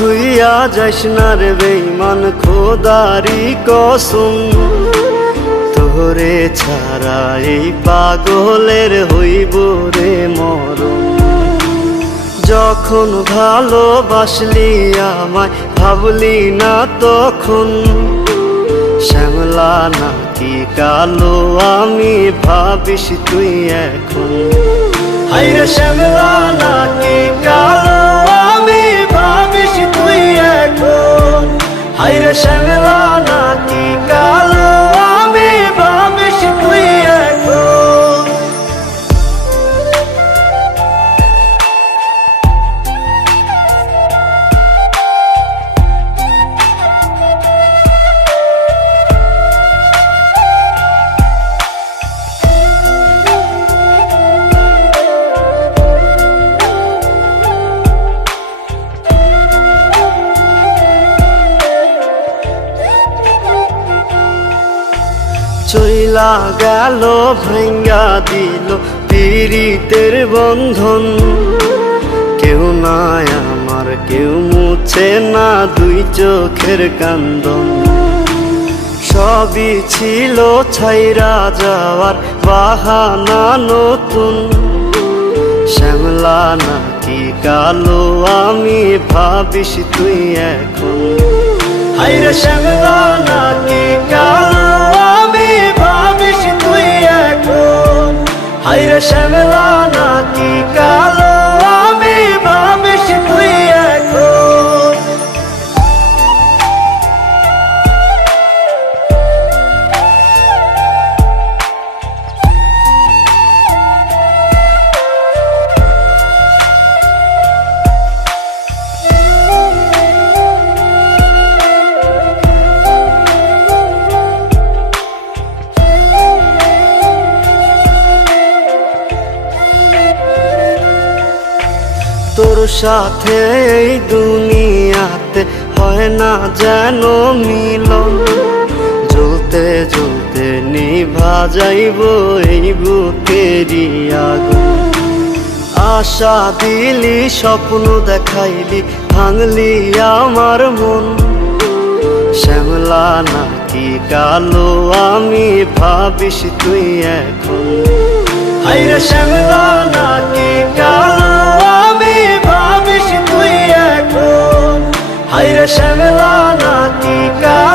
ভুইয়া যাইস না রে বেঈমান, খোদারি কসম তোরে ছাড়া এই পাগলের হইব রে মরণ। যখন ভালোবাসলি আমায় ভাবলি না তখন, শ্যামলা নাকি কালো আমি ভাবিস তুই এখন। হায়রে শ্যামলা নাকি কালো আমি ভাবিস তুই এখন। হায়রে শ্যামলা নাকি কালো আমি ভাবিস তুই এখন। চইলা গেল ভাঙ্গা দিল পীড়িতের বন্ধন, কেউ নাই আমার কেউ মুছে না দুই চোখের কান্দন। সবই ছিল ছাইরা যাওয়ার বাহানা নতুন, শ্যামলা নাকি কালো আমি ভাবিস তুই এখন। হায়রে শ্যামলা নাকি কালো আমি ভাবিস তুই এখন। হায়রে শ্যামলা নাকি কালো আমি ভাবিস তুই এখন। তোর সাথে এই দুনিয়াতে হয় না যেন মিলন, জ্বলতে জ্বলতে নিভা যাইব এই বুকেরই আগুন। আশা দিলি স্বপ্ন দেখাইলি ভাঙলি আমার মন, শ্যামলা নাকি কালো আমি ভাবিস তুই এখন। হায়রে শ্যামলা নাকি কালো আমি ভাবিস তুই এখন। হায়রে শ্যামলা নাকি কালো